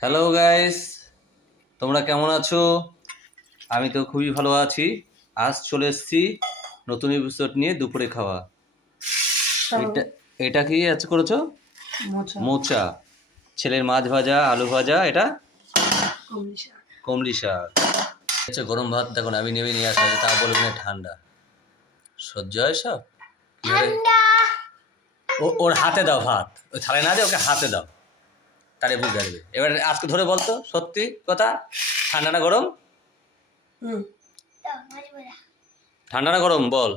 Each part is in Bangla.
হ্যালো গাইস তোমরা কেমন আছো? আমি তো খুবই ভালো আছি। আজ চলে এসেছি নতুন এপিসোড নিয়ে দুপুরে খাওয়া। এটা এটা কি আছে করেছ? মোচা। ছেলের মাছ ভাজা আলু ভাজা এটা? কমলি শাক। হচ্ছে গরম ভাত দেখুন আমি নেমে নিয়ে আসা তা বলবেন না ঠান্ডা। সহ্য হয় সব? ও ওর হাতে দাও ভাত। ওই থালায় না দিয়ে ওকে হাতে দাও। তাহলে বুঝতে পারবে এবার আজকে ধরে বলতো সত্যি কথা ঠান্ডা না গরম? ঠান্ডা না গরম বল।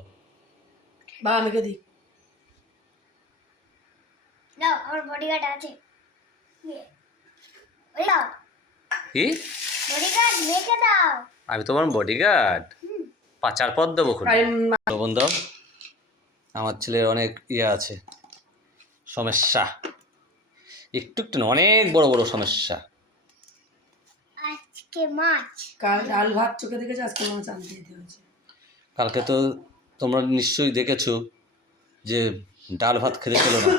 বা আমাকে দিই? দাও আমার বডিগার্ড আছে। ইয়ে। দাও। কি? বডিগার্ড মেখে দাও। আমি তোমার বডিগার্ড পাচার পথ দেবো দাও আমার ছেলের অনেক ইয়ে আছে। সমস্যা। একটু একটু না, অনেক বড় বড় সমস্যা। আজকে মাছ। কাল ডাল ভাত চোখে দেখেছে? আজকে মাছ আনতে যেতে হয়েছে। কালকে তো তোমরা নিশ্চয়ই দেখেছ যে ডাল ভাত খেতে ছিল না।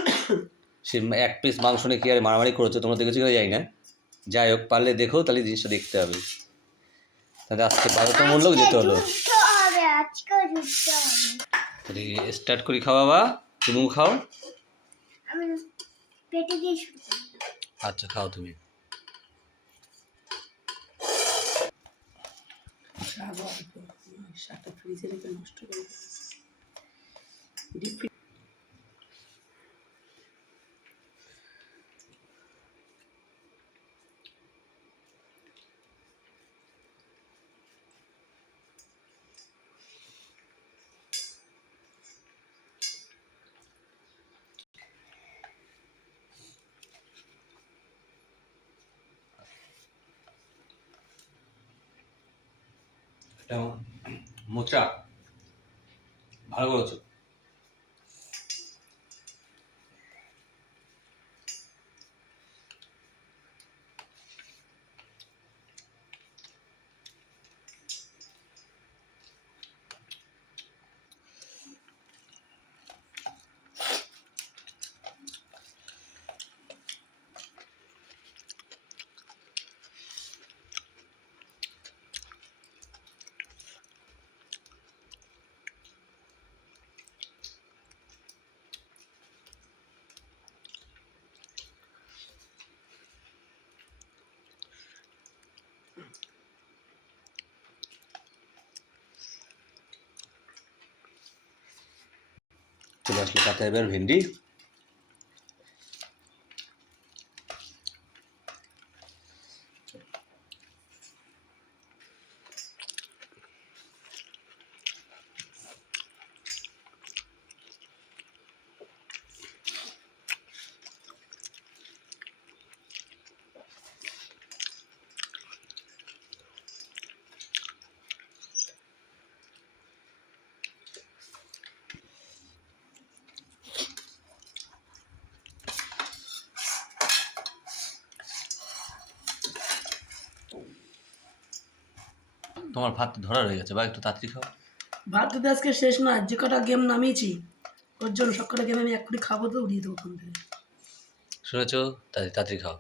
সে এক পিস মাংস নিয়ে কি আর মারামারি করেছ? তোমরা দেখেছ কিনা? যাই না। যাই হোক পারলে দেখো তাহলে জিনিসটা দেখতে হবে। তাহলে আজকে বারোটামূলক যেতে হলো। তাহলে স্টার্ট করি খাওয়া বা? তুমিও খাও। আমি পেটে দিয়ে শুরু আচ্ছা খাও তুমি। শাক ফ্রিজে রেখে নষ্ট করে মোচা ভালো করেছ। চলে আসলো কাতে এবার ভেন্ডি। তোমার ভাত তো ধরা রয়ে গেছে বা একটু তাড়াতাড়ি খাও। ভাত যদি আজকে শেষ না যে কটা গেম নামিয়েছি ওর জন্য সব কটা গেম আমি এক কোটি খাব তো উড়িয়ে দেবো ওখান থেকে। শুনেছো? তাড়াতাড়ি তাড়াতাড়ি খাও।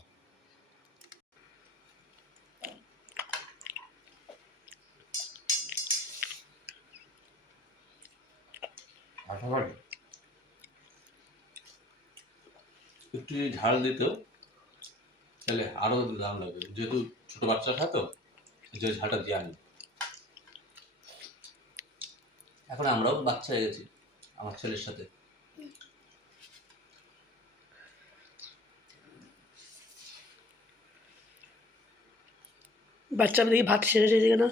একটু যদি ঝাল দিত তাহলে আরও দাম লাগবে। যেহেতু ছোট বাচ্চা খায় তো যে ঝালটা দিয়ে আনি এখন আমরাও বাচ্চা হয়ে গেছি আমার ছেলের সাথে। বাচ্চারা দেখি ভাত সেরে সেরে না?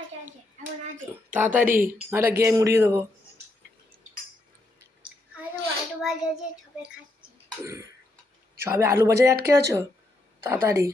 আচ্ছা আচ্ছা তাড়াতাড়ি নাহলে গেম উড়িয়ে দেবো। আলু আলু ভাজা দিয়ে ছবে খাচ্ছি। সবে আলু ভাজায় আটকে আছো? তাড়াতাড়ি।